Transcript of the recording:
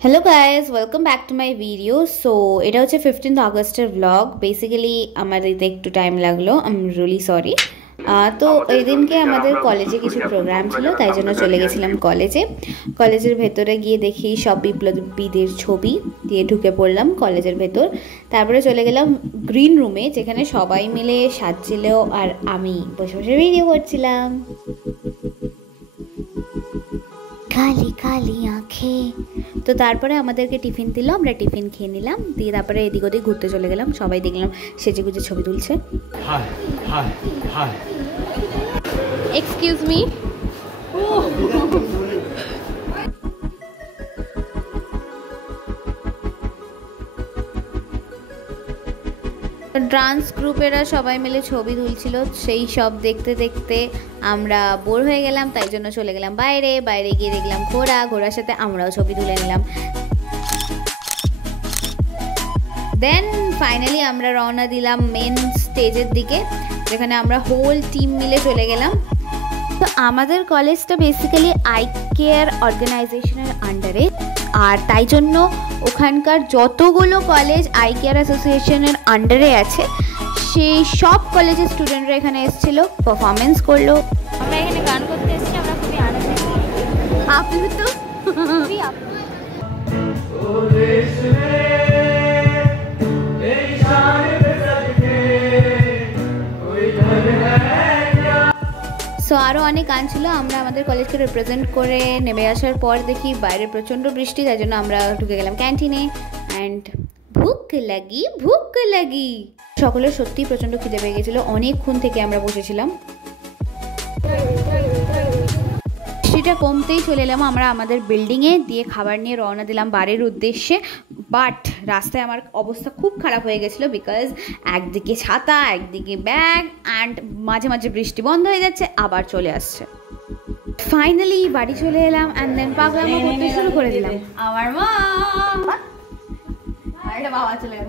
Hello guys, welcome back to my video. So এটা হচ্ছে 15th আগস্টের ব্লগ। বেসিক্যালি আমার দিতে একটু টাইম লাগলো, আই এম রিয়েলি সরি। তো এই দিনকে আমাদের কলেজে কিছু প্রোগ্রাম ছিল, তাই জন্য চলে গেছিলাম কলেজের ভেতরে গিয়ে দেখি সব বিপ্লবীদের ছবি দিয়ে ঢুকে পড়লাম কলেজের ভেতর। তারপরে চলে গেলাম গ্রিন রুমে, যেখানে সবাই মিলে সাজছিল আর আমি বসে বসে ভিডিও করছিলাম। কালি কালি আঁখে। তো তারপরে আমাদেরকে টিফিন দিল, আমরা টিফিন খেয়ে নিলাম, দিয়ে তারপরে এদিক ওদিক ঘুরতে চলে গেলাম। সবাই দেখলাম সেজে গুজে ছবি তুলছে। এক্সকিউজ মি, ডান্স গ্রুপেরা সবাই মিলে ছবি তুলছিল, সেই সব দেখতে দেখতে আমরা বোর হয়ে গেলাম, তাই জন্য চলে গেলাম বাইরে গিয়ে দেখলাম ঘোড়ার সাথে আমরাও ছবি তুলে নিলাম। দেন ফাইনালি আমরা রওনা দিলাম মেন স্টেজের দিকে, যেখানে আমরা হোল টিম মিলে চলে গেলাম। তো আমাদের কলেজটা বেসিক্যালি আই কেয়ার অর্গানাইজেশনের আন্ডারে, আর তাই জন্য ওখানকার যতগুলো কলেজ আই কেয়ার অ্যাসোসিয়েশনের আন্ডারে আছে, সেই সব কলেজের স্টুডেন্টরা এখানে এসেছিলো, পারফরমেন্স করলো। আমরা এখানে গান করতে এসেছি, আমরা খুবই আনন্দিত। আপনি তো সো আরও অনেক গান ছিল। আমরা আমাদের কলেজকে রিপ্রেজেন্ট করে নেমে আসার পর দেখি বাইরে প্রচণ্ড বৃষ্টি, তাই জন্য আমরা ঢুকে গেলাম ক্যান্টিনে। অ্যান্ড ভুক লাগি সকলের সত্যিই প্রচণ্ড খিদে পেয়ে গেছিলো, অনেকক্ষণ থেকে আমরা বসেছিলাম। বৃষ্টিটা কমতেই চলে এলাম আমরা আমাদের বিল্ডিংয়ে, দিয়ে খাবার নিয়ে রওনা দিলাম বাড়ির উদ্দেশ্যে। বাট রাস্তায় আমার অবস্থা খুব খারাপ হয়ে গেছিলো, বিকজ একদিকে ছাতা, একদিকে ব্যাগ, অ্যান্ড মাঝে মাঝে বৃষ্টি বন্ধ হয়ে যাচ্ছে, আবার চলে আসছে। ফাইনালি বাড়ি চলে এলাম, অ্যান্ড দেন পাগলামো করতে শুরু করে দিলাম। আমার মা বাবা চলে গেল।